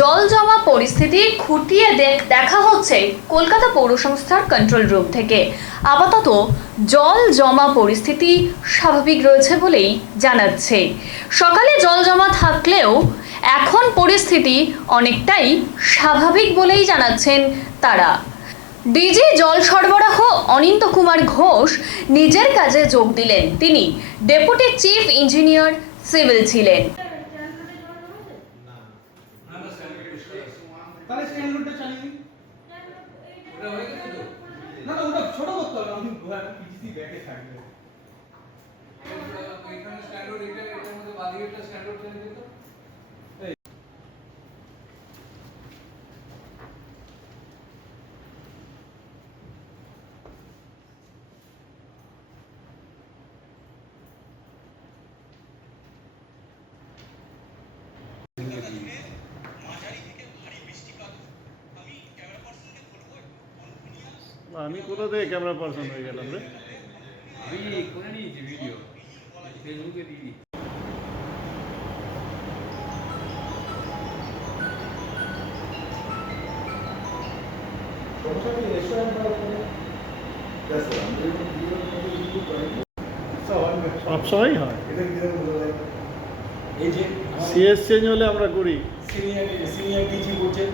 জল জমা পরিস্থিতি খুঁটিয়ে দেখা হচ্ছে কলকাতা পৌর সংস্থার কন্ট্রোল রুম থেকে। আপাতত জল জমা পরিস্থিতি স্বাভাবিক রয়েছে বলেই জানাচ্ছে। সকালে জল জমা থাকলেও এখন পরিস্থিতি অনেকটাই স্বাভাবিক বলেই জানাচ্ছেন তারা। ডিজি জল সরবরাহ অনিন্দ কুমার ঘোষ নিজের কাজে যোগ দিলেন। তিনি ডেপুটি চিফ ইঞ্জিনিয়ার সিভিল ছিলেন। তাহলে স্ট্যান্ড রুটটা চালিয়ে দিন। ওটা হয়ে গেছে তো? না না, ওটা ছোট করতে হবে। আমি পিজিসি ব্যাকে থাকবে। ওইখানে স্ট্যান্ড রুট এটার মধ্যে বাদিকে একটা স্ট্যান্ড রুট চালিয়ে দিত। আমি কোথা থেকে ক্যামেরা পার্সন হয়ে গেলাম রে? আমি করে নিয়েছি ভিডিও, ফেসবুকে দিয়ে দিই। সবসময়ই হয়। এই যে সিএস চেঞ্জ হলে আমরা করি। সিনিয়র ডিজি বলছেন